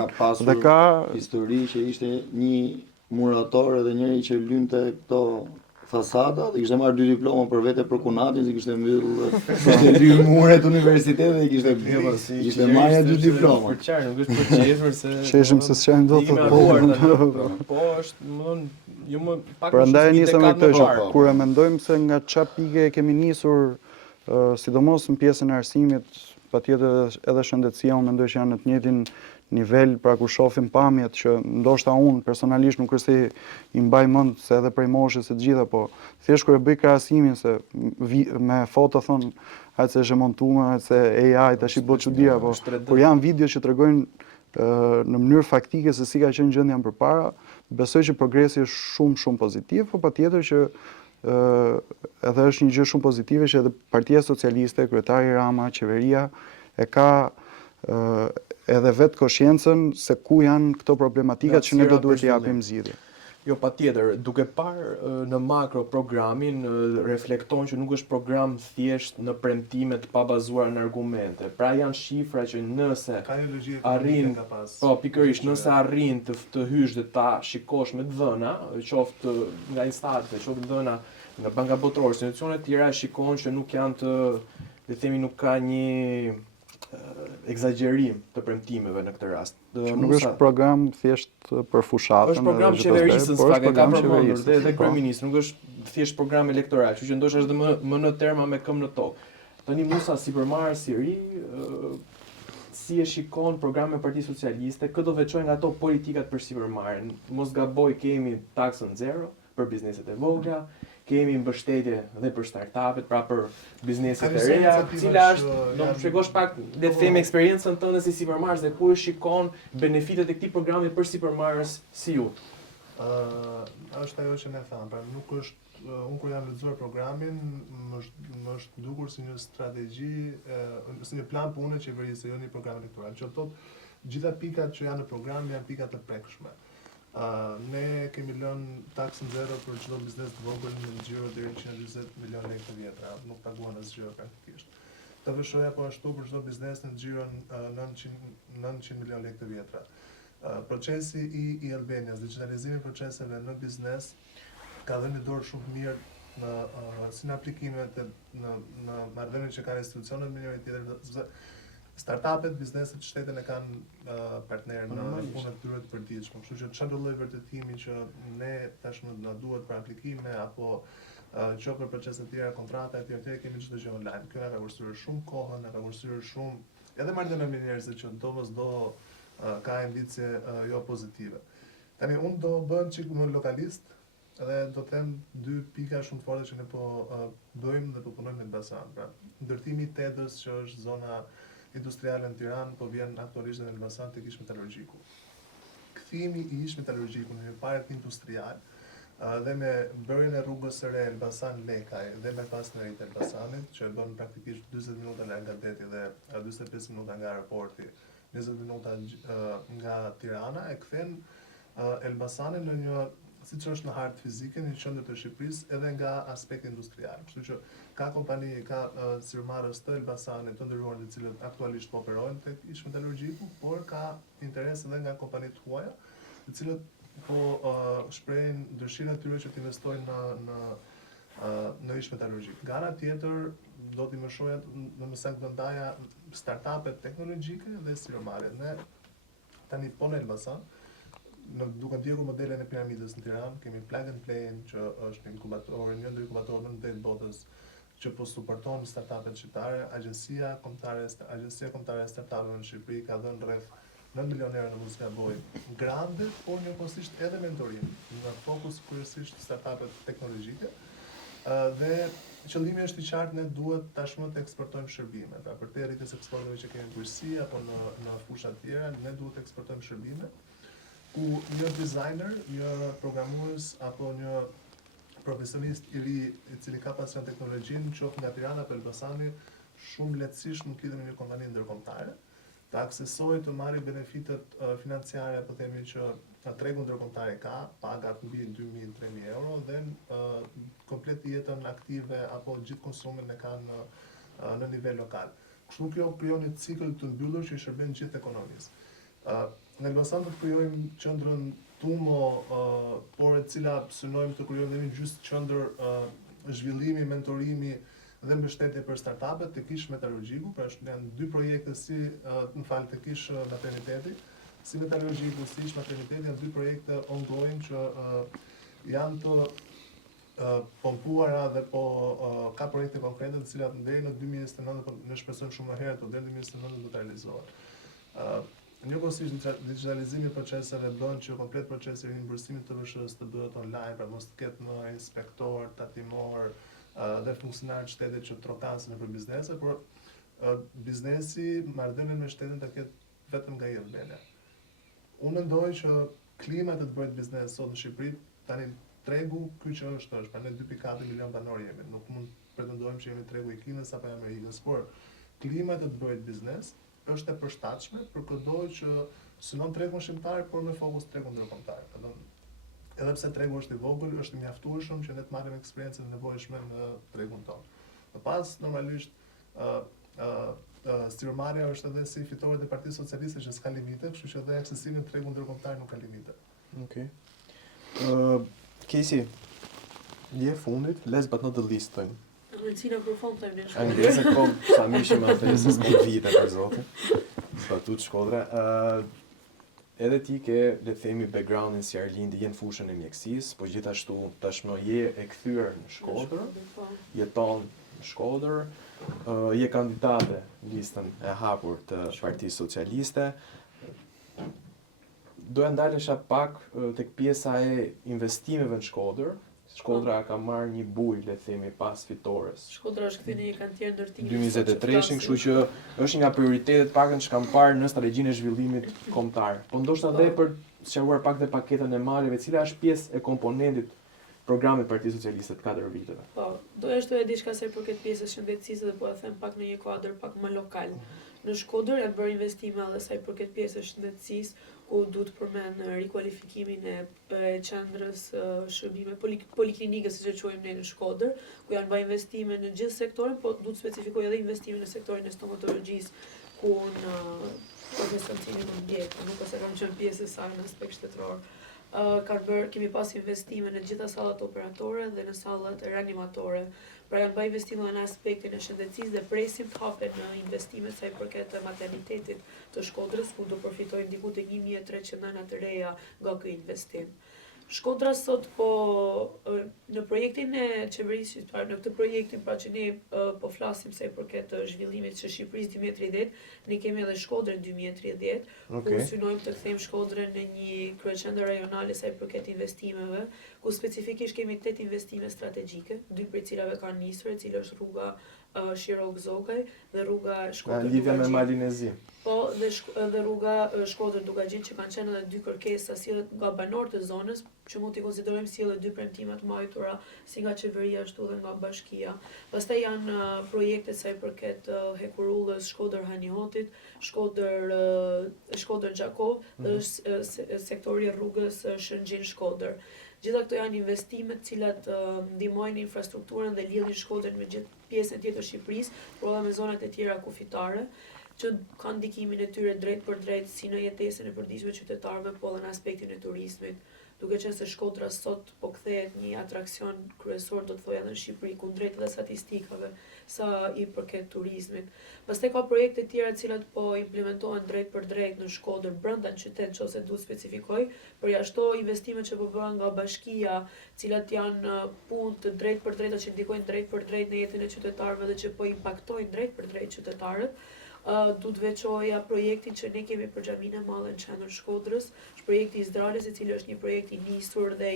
dhe ka histori që ishte një murator edhe njëri që lynte këto fasada dhe kishte marrë 2 diploma për vete për kunatin, se kishte lyr muret universitetit dhe kishte marrë 2 diploma. Për çfarë nuk është për qeshur se qeshim se s'qajm dot të po është, jo më pak prandaj nisëm me këtë, kur e mendojmë se nga çfarë pike kemi nisur, sidomos në pjesën e arsimit, patjetër edhe shëndetësia, unë mendoj që janë në të njëjtin nivel, pra kur shohim pamjet që ndoshta unë personalisht nuk është se i mbaj mend se edhe prej moshës së të gjitha, po thjesht kur e bëj krahasimin se me foto thon, hajtë se është e montuar, hajtë se AI tash i bë çudia, po kur janë video që tregojnë në mënyrë faktike se si ka qenë gjendja më përpara, besoj që progresi është shumë pozitiv, po patjetër që edhe është një gjë shumë pozitive që edhe Partia Socialiste, kryetari Rama, qeveria e ka edhe vetë koshiencën se ku janë këto problematikat që ne do duhet t'i japim zgjidhje. Jo, patjetër, duke parë në makro programin, reflekton që nuk është program thjesht në premtime të pabazuara në argumente. Pra janë shifra që nëse Ka një logji arrin, ekonomike ka pas. po pikërisht, nëse arrin të hysh dhe ta shikosh me dhëna, qoftë nga instancat, qoftë dhëna nga banka botërore, institucione të tjera shikon që nuk janë të, le të themi, nuk ka një egzagerim të premtimeve në këtë rast. Që nuk është program thjesht për fushatën. Është program qeverisës, pak e ka përmendur dhe kryeministri, nuk është thjesht program elektoral, kështu që ndoshta është më në terma me këmbë në tokë. Tani Musa, si përmarrës i ri, si e shikon programin e Partisë Socialiste, këtë do veçojnë nga ato politikat për sipërmarrjen. Mos gaboj, kemi taksën zero për bizneset e vogla, kemi mbështetje dhe për startupet, pra për bizneset e reja, cila është, do të shpjegosh pak, le të themi eksperiencën tënde si sipërmarrës dhe ku e shikon benefitet e këtij programi për sipërmarrës si ju. Është ajo që ne thamë, pra nuk është, unë kur jam lexuar programin, më është dukur si një strategji, si një plan pune qeverisë, jo një program elektoral. Që thotë gjitha pikat që janë në program janë pikat të prekshme. Ne kemi lënë taksën zero për çdo biznes të vogël në xhiro deri në 140 milion lekë të vjetra, nuk paguan asgjë praktikisht. TVSH-ja po ashtu për çdo biznes në xhiron 900 milion lekë të vjetra. Procesi i Albanias, digitalizimi i proceseve në biznes ka dhënë dorë shumë mirë si në aplikimet në marrëdhëniet që kanë institucionet me njëri tjetrin, sepse startupet, bizneset, shtetet e kanë partner në punët e tyre të përditshme. Kështu që çdo lloj vërtetimi që ne tashmë na duhet për aplikime apo që për procese të tjera, kontrata e tjera, kemi çdo gjë online. Kjo na ka kursyer shumë kohën, na ka kursyer shumë edhe marrëdhënie me njerëzit që do ka indicie jo pozitive. Tani unë do bën çik më lokalist dhe do të them dy pika shumë të forta që ne po bëjmë dhe po punojmë në Elbasan. Pra, ndërtimi i Tedrës që është zona industriale në Tiranë, po vjen aktualisht në Elbasan tek ish metalurgjiku. Kthimi i ish metalurgjiku në një park industrial dhe me bërjen e rrugës së re Elbasan-Lekaj dhe me pasnëritë e Elbasanit, që e bën praktikisht 40 minuta nga deti dhe 45 minuta nga aeroporti, 20 minuta nga Tirana, e kthen Elbasanin në një, siç është në hartë fizike, një qendër të Shqipërisë edhe nga aspekti industrial. Kështu që ka kompani, ka sirmarrës të Elbasanit të ndërruar të cilët aktualisht po operojnë tek ish metalurgjiku, por ka interes edhe nga kompanitë të huaja, të cilët po shprehin dëshirën e tyre që të investojnë në ish metalurgjik. Nga ana tjetër, do t'i mëshoja në mësën të ndaja startupet teknologjike dhe sirmarrjet. Ne tani po në Elbasan, duke ndjekur modelen e piramidës në Tiranë, kemi Plug and Play që është inkubator, një ndër inkubatorët më të botës që po suporton startupet shqiptare. Agjencia kombëtare e startupeve në Shqipëri ka dhënë rreth 9 milion euro në mos gaboj grante, por njëkohësisht edhe mentorim, në fokus kryesisht startupet teknologjike. Dhe qëllimi është i qartë, ne duhet tashmë të eksportojmë shërbime. Pra për te rritjes eksporteve që kemi në Turqi apo në fusha të tjera, ne duhet të eksportojmë shërbime ku një designer, një programues apo një profesionist i ri i cili ka pasion teknologjinë, qoftë nga Tirana apo Elbasani, shumë lehtësisht mund të lidhet me një kompani ndërkombëtare, të aksesojë të marrë benefitet financiare, apo themi që tregu ndërkombëtar ka, pagat mbi 2.000-3.000 euro dhe komplet jetën aktive apo gjithë konsumin e kanë në nivel lokal. Kështu kjo krijon një cikël të mbyllur që i shërben gjithë ekonomisë. Në Elbasan do të krijojmë qendrën Tumo, por e cila synojmë të krijojmë një gjysmë qendër zhvillimi, mentorimi dhe mbështetje për startupet tek ish metalurgjiku, pra janë dy projekte tek ish materniteti, si metalurgjiku, si ish materniteti, janë dy projekte ongoing që janë të pompuara dhe ka projekte konkrete të cilat deri në 2029, ne shpresojmë shumë më herët, deri në 2029 do të realizohen. Njëkohësisht digitalizimi i proceseve bën që komplet procesi i rimbursimit të TVSH-s të bëhet online, pra mos të ketë më inspektor, tatimor dhe funksionar të shtetit që trokasin nëpër biznese, por biznesi, marrëdhënien me shtetin ta ketë vetëm nga Albania. Unë mendoj që klima të bëhet biznes sot në Shqipëri, tani tregu ky që është, pra ne 2.4 milion banor jemi, nuk mund pretendojmë që jemi tregu i Kinës apo i Amerikës, por klima të bëhet biznes është e përshtatshme për çdo që synon tregun shqiptar, por me fokus tregun ndërkombëtar. edhe pse tregu është i vogël, është i mjaftueshëm që ne të marrim eksperiencën e nevojshme në tregun tonë. Më pas, normalisht, stiromarrja është edhe si fitoret e Partisë Socialiste që s'ka limite, kështu që edhe aksesimi në tregun ndërkombëtar nuk ka limite. Okej. Casey, je fundit, last but not the least thing. Rëndësina për fond të në Anglisht po, sa mishë më të se s'ke vite për zotin. Statut Shkodra. Edhe ti ke, le të themi, backgroundin si Arlindi, je në fushën e mjekësisë, po gjithashtu tashmë je e kthyer në Shkodër, jeton në Shkodër, je kandidate në listën e hapur të Partisë Socialiste. Doja ndalesha pak tek pjesa e investimeve në Shkodër. Shkodra ka marrë një bujë, le të themi, pas fitores. Shkodra është kthyer në një kantier ndërtimi. 2023, kështu që është nga prioritetet pakën që kam parë në strategjinë e zhvillimit kombëtar. Po ndoshta edhe për sqaruar pak dhe paketën e maleve, cila është pjesë e komponentit programit Partisë Socialiste të 4 viteve. Po, doja shtoja diçka sa i përket pjesës shëndetësisë dhe po e them pak në një kuadër pak më lokal. Në Shkodër janë bërë investime edhe sa i përket pjesës shëndetësisë, ku duhet përmend rikualifikimin e qendrës shërbime poliklinikës, siç e quajmë ne në Shkodër, ku janë bërë investime në gjithë sektorin, po duhet specifikoj edhe investime në sektorin e stomatologjisë, ku në profesionin e mjedit, nuk e se kam qenë pjesë e saj në aspekt shtetëror. Kemi pas investime në gjitha sallat operatore dhe në sallat reanimatore. Pra janë bërë investime në aspektin e shëndetësisë dhe presim të hapen në investimet sa i përket maternitetit të Shkodrës, ku do përfitojnë diku tek 1300 nëna të reja nga ky investim. Shkodra sot po në projektin e qeverisë shqiptare, në këtë projektin pra që ne po flasim sa i përket zhvillimit të Shqipërisë 2030, ne kemi edhe Shkodrën 2030, ku synojmë të kthejmë Shkodrën në një kryeqendër rajonale sa i përket investimeve, ku specifikisht kemi 8 investime strategjike, 2 prej cilave kanë nisur, e cila është rruga Shirok-Zogaj dhe rruga Shkodër-Dugagjin. Lidhja me Malinezi. Po, dhe rruga Shkodër-Dugagjin, që kanë qenë edhe 2 kërkesa sillet nga banorët e zonës, që mund t'i konsiderojmë si edhe 2 premtimet martura si nga qeveria ashtu dhe nga bashkia. Pastaj janë projekte sa i përket Hekurullës, Shkodër-Hanihotit, Shkodër-Gjakov dhe sektori rrugës Shëngjin-Shkodër. Gjitha këto janë investimet cilat ndihmojnë infrastrukturën dhe lidhin Shkodrën me gjithë pjesën tjetër të Shqipërisë, por edhe me zonat e tjera kufitare, që kanë ndikimin e tyre drejt për drejt si në jetesën e përditshme qytetarëve, po edhe në aspektin e turizmit. Duke qenë se Shkodra sot po kthehet një atraksion kryesor, do të thoja, edhe në Shqipëri, kundrejt edhe statistikave sa i përket turizmit. Pastaj ka projekte tjera të cilat po implementohen drejt për drejt në Shkodër brenda në qytet, nëse duhet specifikoj, përjashto investimet që po bëhen nga bashkia, cilat janë punë të drejt për drejta që ndikojnë drejt për drejt në jetën e qytetarëve dhe që po impaktojnë drejt për drejt qytetarët. Du të veçoja projektin që ne kemi për xhamin e madhe në qendër Shkodrës, është projekti Izraelis, i cili është një projekt i nisur dhe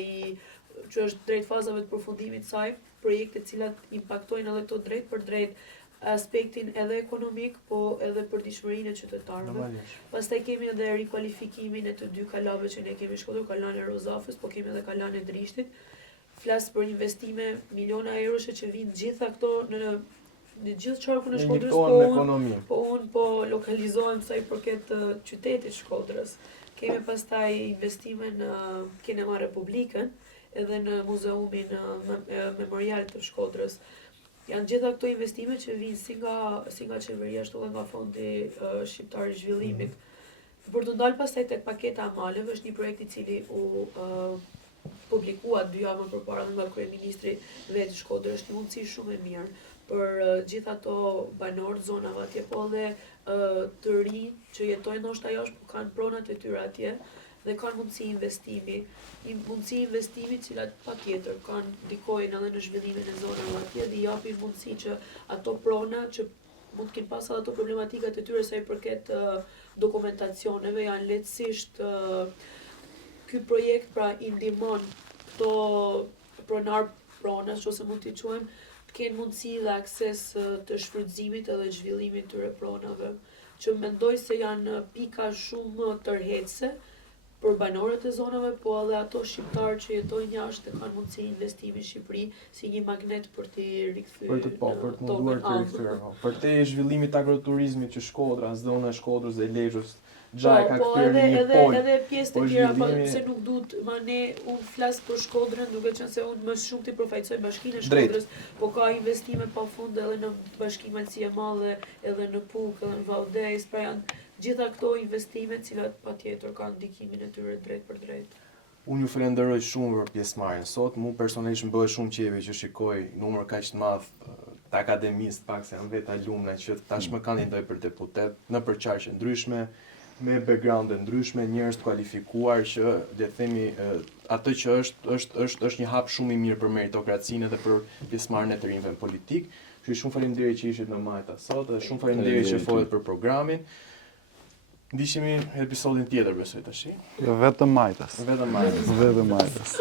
që është drejt fazave të përfundimit saj, projekte të cilat impaktojnë edhe këto drejt për drejt aspektin edhe ekonomik, po edhe përditshmërinë e qytetarëve. Pastaj kemi edhe rikualifikimin e të 2 kalave që ne kemi Shkodër, kalane e Rozafës, po kemi edhe kalane e Drishtit. Flas për investime miliona euroshe që vinë gjitha këto në gjithë qarkun e Shkodrës, po unë po lokalizohem sa i përket qytetit Shkodrës. Kemi pastaj investime në Kinema Republikën edhe në Muzeumin Memorial të Shkodrës. Janë gjitha këto investime që vinë si nga qeveria ashtu dhe nga Fondi Shqiptar i Zhvillimit. Për të ndalë pastaj tek paketa e maleve, është një projekt i cili u publikua 2 javë përpara nga kryeministri vetë Shkodër, është një mundësi shumë e mirë për gjithë ato banorë zonave atje, po edhe të rinj që jetojnë ndoshta jashtë, po kanë pronat e tyre atje dhe kanë mundësi investimi, cilat patjetër kanë ndikojnë edhe në zhvillimin e zonave atje dhe japin mundësi që ato prona që mund të kenë pas edhe ato problematikat e tyre sa i përket dokumentacioneve, janë lehtësisht ky projekt pra i ndihmon këto pronash ose mund t'i quajmë, të kenë mundësi dhe akses të shfrytëzimit edhe zhvillimit të pronave, që mendoj se janë pika shumë tërheqëse për banorët e zonave, po edhe ato shqiptarë që jetojnë jashtë kanë mundësi investimi në Shqipëri si një magnet për t'i rikthyer për të munduar të rikthyer. Për te zhvillimit agroturizmit që Shkodra, zona e Shkodrës dhe Lezhës Xhaj ka Po, kthyer në një pol. edhe pjesë të Po, tjera, po zhvillimi- se nuk duhet, ma ne, unë flas për Shkodrën, duke qenë se unë më shumë ti përfaqësoj Bashkinë e Drejt. Shkodrës, po ka investime pafund edhe në Bashkinë Malësia e Madhe, edhe në Puk, edhe në Valdez, pra janë gjitha këto investime të cilat patjetër kanë ndikimin e tyre drejt për drejt. Unë ju falenderoj shumë për pjesëmarrjen sot. Mu personalisht më bëhet shumë qefi që shikoj numër kaq të madh të akademistë, pak se janë vetë alumna që tashmë kandidojnë për deputet në përqarje ndryshme, me backgrounde ndryshme, njerëz të kualifikuar që le të themi atë që është një hap shumë i mirë për meritokracinë dhe për pjesëmarrjen e të rinjve në politik. Kështu shumë faleminderit që ishit në Majta sot dhe shumë faleminderit që folet për programin. Ndiqemi episodin tjetër besoj tash. Jo vetëm Majtas. Vetëm Majta. Vetëm Majtas.